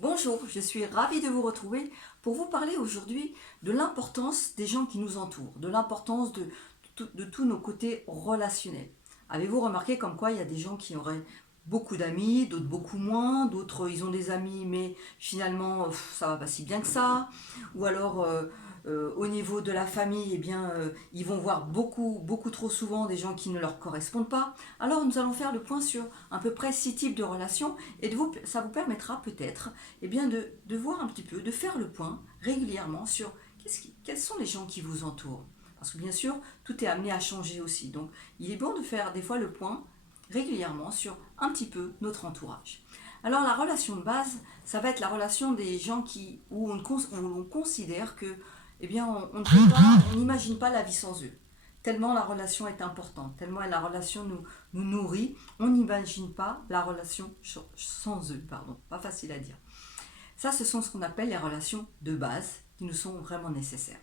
Bonjour, je suis ravie de vous retrouver pour vous parler aujourd'hui de l'importance des gens qui nous entourent, de l'importance de tous nos côtés relationnels. Avez-vous remarqué comme quoi il y a des gens qui auraient beaucoup d'amis, d'autres beaucoup moins, d'autres ils ont des amis mais finalement ça va pas si bien que ça, ou alors au niveau de la famille, eh bien, ils vont voir beaucoup trop souvent des gens qui ne leur correspondent pas. Alors nous allons faire le point sur à peu près 6 types de relations et ça vous permettra peut-être eh bien de voir un petit peu, de faire le point régulièrement sur quels sont les gens qui vous entourent. Parce que bien sûr, tout est amené à changer aussi. Donc il est bon de faire des fois le point régulièrement sur un petit peu notre entourage. Alors la relation de base, ça va être la relation des gens où on considère que eh bien, on n'imagine pas la vie sans eux. Tellement la relation est importante, tellement la relation nous nourrit, on n'imagine pas la relation sans eux. Pardon, pas facile à dire. Ça, ce sont ce qu'on appelle les relations de base qui nous sont vraiment nécessaires.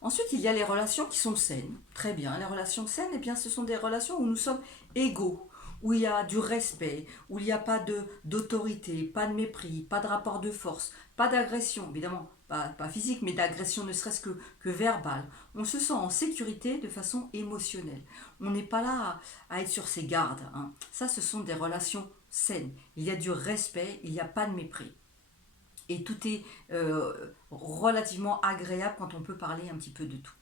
Ensuite, il y a les relations qui sont saines. Très bien, les relations saines, eh bien, ce sont des relations où nous sommes égaux, où il y a du respect, où il n'y a pas d'autorité, pas de mépris, pas de rapport de force, pas d'agression, évidemment, pas physique, mais d'agression ne serait-ce que verbale. On se sent en sécurité de façon émotionnelle. On n'est pas là à être sur ses gardes, hein. Ça, ce sont des relations saines. Il y a du respect, il n'y a pas de mépris et tout est relativement agréable quand on peut parler un petit peu de tout.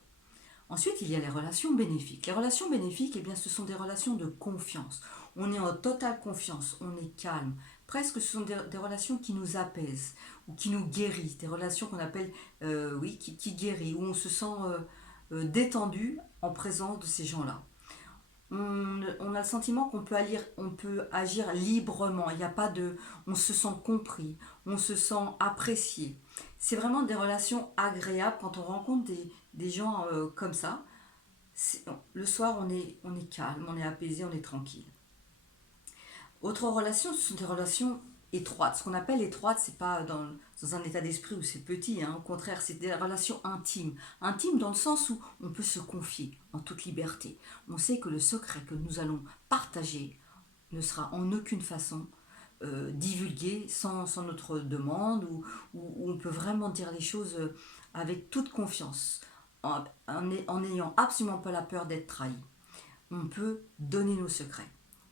Ensuite, il y a les relations bénéfiques. Les relations bénéfiques, eh bien, ce sont des relations de confiance. On est en totale confiance, on est calme. Presque, ce sont des relations qui nous apaisent ou qui nous guérissent. Des relations qu'on appelle, oui, qui guérissent, où on se sent détendu en présence de ces gens-là. On a le sentiment on peut agir librement. Il n'y a pas de, on se sent compris, on se sent apprécié. C'est vraiment des relations agréables quand on rencontre des gens comme ça. Le soir, on est calme, on est apaisé, on est tranquille. Autre relation, ce sont des relations étroites. Ce qu'on appelle étroites, c'est pas dans un état d'esprit où c'est petit, hein. Au contraire, c'est des relations intimes. Intimes dans le sens où on peut se confier en toute liberté. On sait que le secret que nous allons partager ne sera en aucune façon divulgué sans notre demande, où on peut vraiment dire les choses avec toute confiance, en n'ayant absolument pas la peur d'être trahi. On peut donner nos secrets.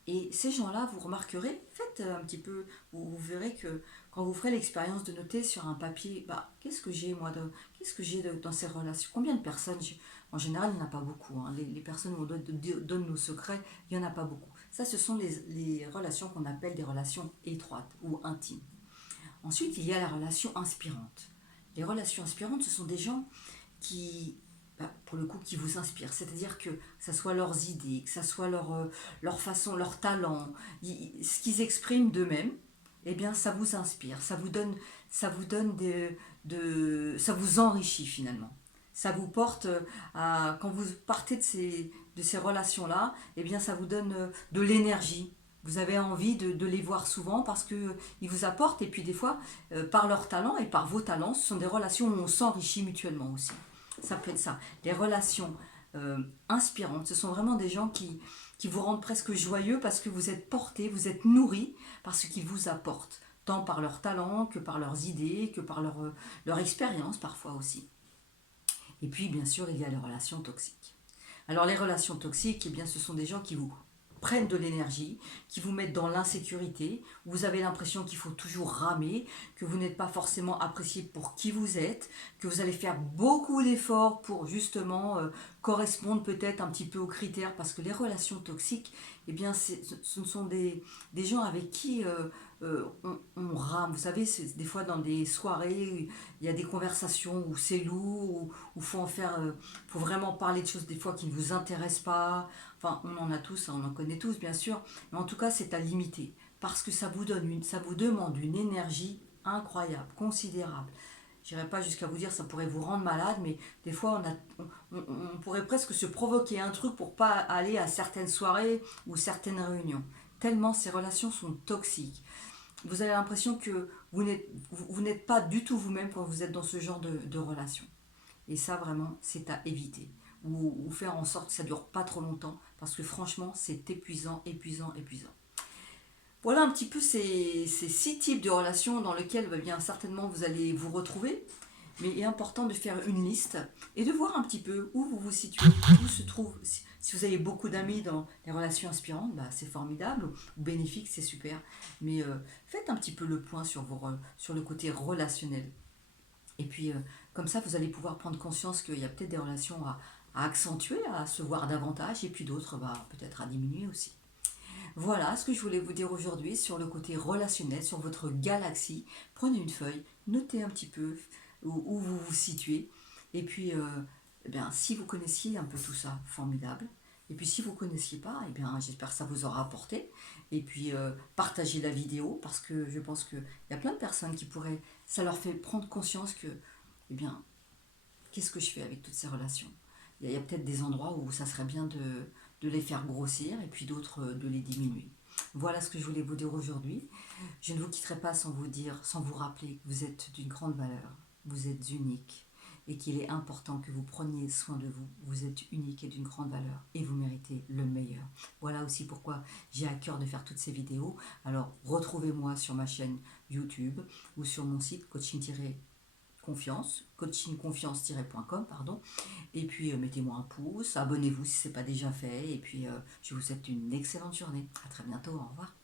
Et ces gens-là, vous remarquerez, faites un petit peu, vous verrez que quand vous ferez l'expérience de noter sur un papier, qu'est-ce que j'ai moi, qu'est-ce que j'ai dans ces relations, combien de personnes, en général il n'y en a pas beaucoup, hein. Les personnes où on donne nos secrets, il n'y en a pas beaucoup. Ça, ce sont les relations qu'on appelle des relations étroites ou intimes. Ensuite, il y a la relation inspirante. Les relations inspirantes, ce sont des gens qui, pour le coup, qui vous inspirent. C'est-à-dire que ça soit leurs idées, que ça soit leur façon, leur talent, ce qu'ils expriment d'eux-mêmes, eh bien, ça vous inspire, ça vous enrichit finalement. Ça vous porte quand vous partez de ces relations-là, eh bien, ça vous donne de l'énergie. Vous avez envie de les voir souvent parce qu'ils vous apportent, et puis des fois, par leur talent et par vos talents, ce sont des relations où on s'enrichit mutuellement aussi. Ça peut être ça. Les relations inspirantes, ce sont vraiment des gens qui vous rendent presque joyeux parce que vous êtes porté, vous êtes nourri par ce qu'ils vous apportent, tant par leur talent que par leurs idées, que par leur expérience parfois aussi. Et puis, bien sûr, il y a les relations toxiques. Alors, les relations toxiques, eh bien, ce sont des gens qui vous prennent de l'énergie, qui vous mettent dans l'insécurité, où vous avez l'impression qu'il faut toujours ramer, que vous n'êtes pas forcément apprécié pour qui vous êtes, que vous allez faire beaucoup d'efforts pour justement correspondre peut-être un petit peu aux critères, parce que les relations toxiques, eh bien, ce sont des gens avec qui on rame. Vous savez, c'est des fois dans des soirées, il y a des conversations où c'est lourd, où il faut vraiment parler de choses des fois qui ne vous intéressent pas. Enfin, on en a tous, hein, on en connaît tous bien sûr, mais en tout cas c'est à limiter parce que ça vous demande une énergie incroyable, considérable. Je n'irai pas jusqu'à vous dire ça pourrait vous rendre malade, mais des fois on pourrait presque se provoquer un truc pour pas aller à certaines soirées ou certaines réunions. Tellement ces relations sont toxiques. Vous avez l'impression que vous n'êtes pas du tout vous-même quand vous êtes dans ce genre de relation. Et ça, vraiment, c'est à éviter. Ou faire en sorte que ça ne dure pas trop longtemps, parce que franchement, c'est épuisant, épuisant, épuisant. Voilà un petit peu ces 6 types de relations dans lesquelles bien certainement vous allez vous retrouver. Mais il est important de faire une liste et de voir un petit peu où vous vous situez, où se trouve. Si vous avez beaucoup d'amis dans les relations inspirantes, bah, c'est formidable, ou bénéfique, c'est super. Mais faites un petit peu le point sur le côté relationnel. Et puis, comme ça, vous allez pouvoir prendre conscience qu'il y a peut-être des relations à accentuer, à se voir davantage, et puis d'autres, bah, peut-être à diminuer aussi. Voilà ce que je voulais vous dire aujourd'hui sur le côté relationnel, sur votre galaxie. Prenez une feuille, notez un petit peu où vous vous situez. Et puis, eh bien, si vous connaissiez un peu tout ça, formidable. Et puis, si vous ne connaissiez pas, eh bien, j'espère que ça vous aura apporté. Et puis, partagez la vidéo parce que je pense qu'il y a plein de personnes qui pourraient, ça leur fait prendre conscience que, eh bien, qu'est-ce que je fais avec toutes ces relations? Il y a peut-être des endroits où ça serait bien de les faire grossir et puis d'autres de les diminuer. Voilà ce que je voulais vous dire aujourd'hui. Je ne vous quitterai pas sans vous dire, sans vous rappeler que vous êtes d'une grande valeur, vous êtes unique et qu'il est important que vous preniez soin de vous. Vous êtes unique et d'une grande valeur et vous méritez le meilleur. Voilà aussi pourquoi j'ai à cœur de faire toutes ces vidéos. Alors retrouvez-moi sur ma chaîne YouTube ou sur mon site coaching-confiance, coachingconfiance-.com, pardon. Et puis mettez-moi un pouce, abonnez-vous si ce n'est pas déjà fait. Et puis je vous souhaite une excellente journée. À très bientôt, au revoir.